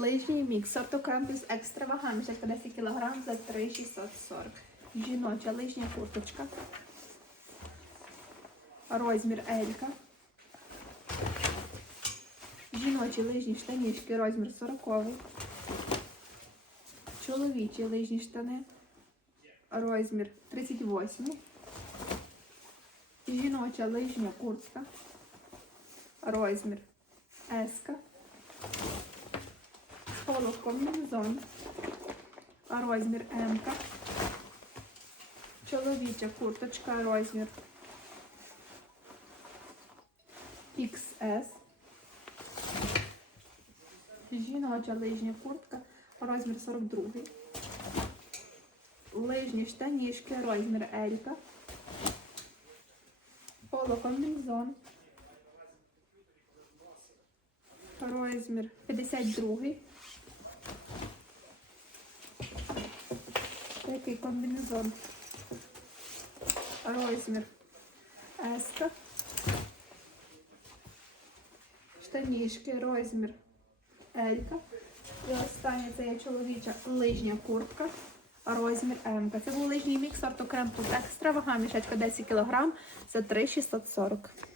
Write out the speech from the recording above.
Лижній мікс сорту Кемпіс екстра вага мішечка 10 кг за 3,640. Жіноча лижня курточка. Розмір Елька. Жіночі лижні штанішки, розмір 40. Чоловічі лижні штани. Розмір 38. Жіноча лижня куртка. Розмір Еска. Поло комбінезон. Розмір М. Чоловіча курточка, розмір XS. Жіноча лижня куртка, розмір 42. Лижні штанішки, розмір Елька. Поло комбінезон. Розмір 52. Такий комбінезон. Розмір Еска. Штанішки, розмір Елька. І останнє це є чоловіча лижня куртка. Розмір М. Це був лижній мікс сорту Кемпус екстра. Вага мішечка 10 кг за 3,640.